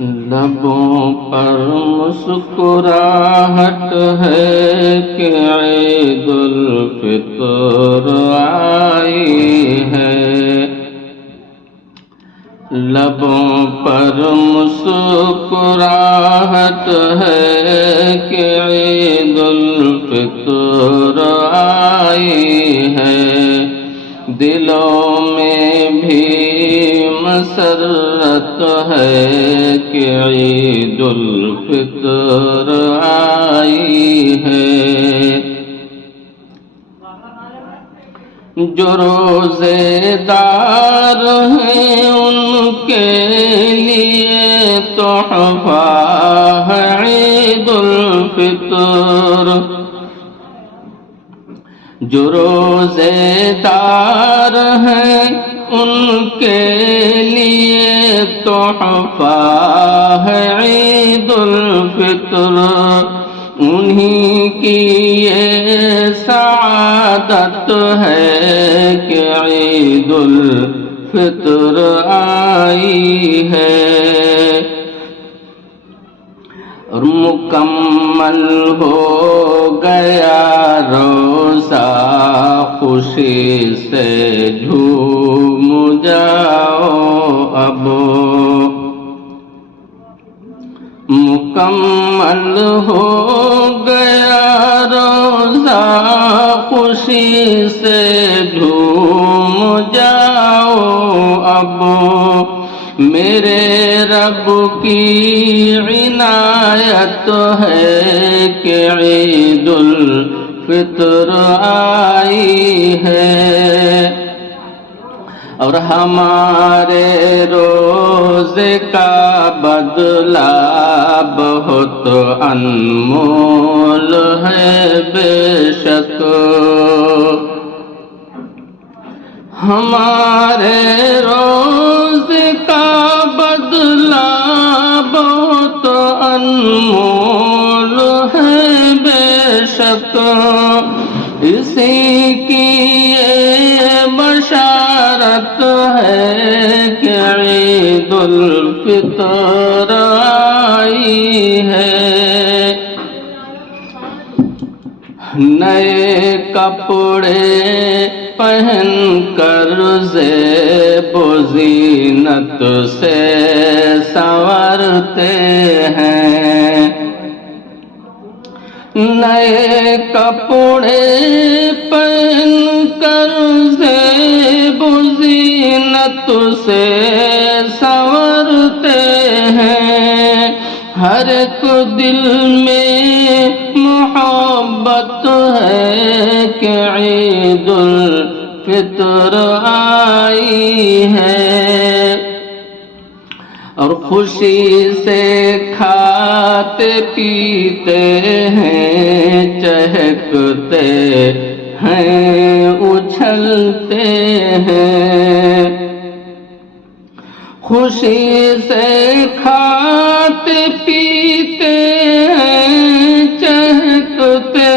لبوں پر مسکراہٹ ہے کہ عید الفطر آئی ہے، لبوں پر مسکراہٹ ہے کہ عید الفطر آئی ہے، دلوں میں بھی مسرت ہے کہ عید الفطر آئی ہے۔ جو روزے دار ہیں ان کے لیے تحفہ ہے عید الفطر، جو روزے دار ہیں ان کے لیے تحفہ ہے عید الفطر، انہی کی یہ سعادت ہے کہ عید الفطر آئی ہے، اور مکمل ہو گیا روزہ خوشی سے جھوم جاؤ اب، مکمل ہو گیا روزہ خوشی سے جھوم جاؤ اب، میرے رب کی عنایت ہے کہ عید الفطر آئی ہے، اور ہمارے روزے کا بدلہ بہت انمول ہے بے شک، ہمارے روزے کا بدلہ بہت انمول ہے بے شک، اسی کی یہ بشارت ہے کہ عید الفطر آئی ہے، نئے کپڑے پہن کر زیب و زینت سے سنورتے ہیں، نئے کپڑے پہن کر زیب و زینت سے سنورتے ہیں، ہر ایک دل میں محبت ہے کہ عید الفطر آئی ہے، اور خوشی سے کھاتے پیتے ہیں، چہکتے ہیں اچھلتے ہیں، خوشی سے کھاتے پیتے ہیں، چہکتے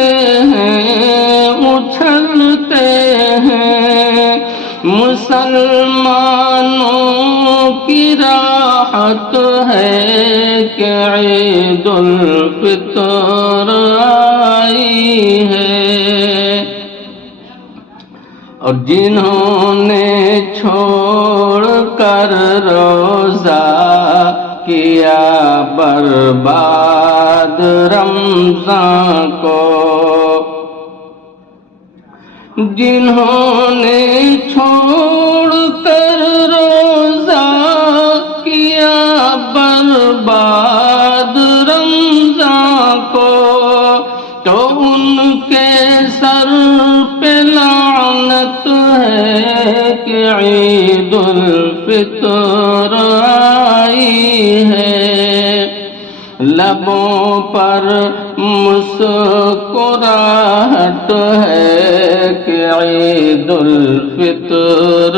ہیں اچھلتے ہیں، مسلمانوں کی راحت ہے کہ عید الفطر آئی ہے، اور جنہوں نے چھوڑ کر روزہ کیا برباد رمضان کو، جنہوں نے چھوڑ کر روزہ کیا برباد رمضان کو، تو ان کے سر پہ لعنت ہے کہ عید الفطر آئی ہے، لبوں پر مسکراہٹ ہے کہ عید الفطر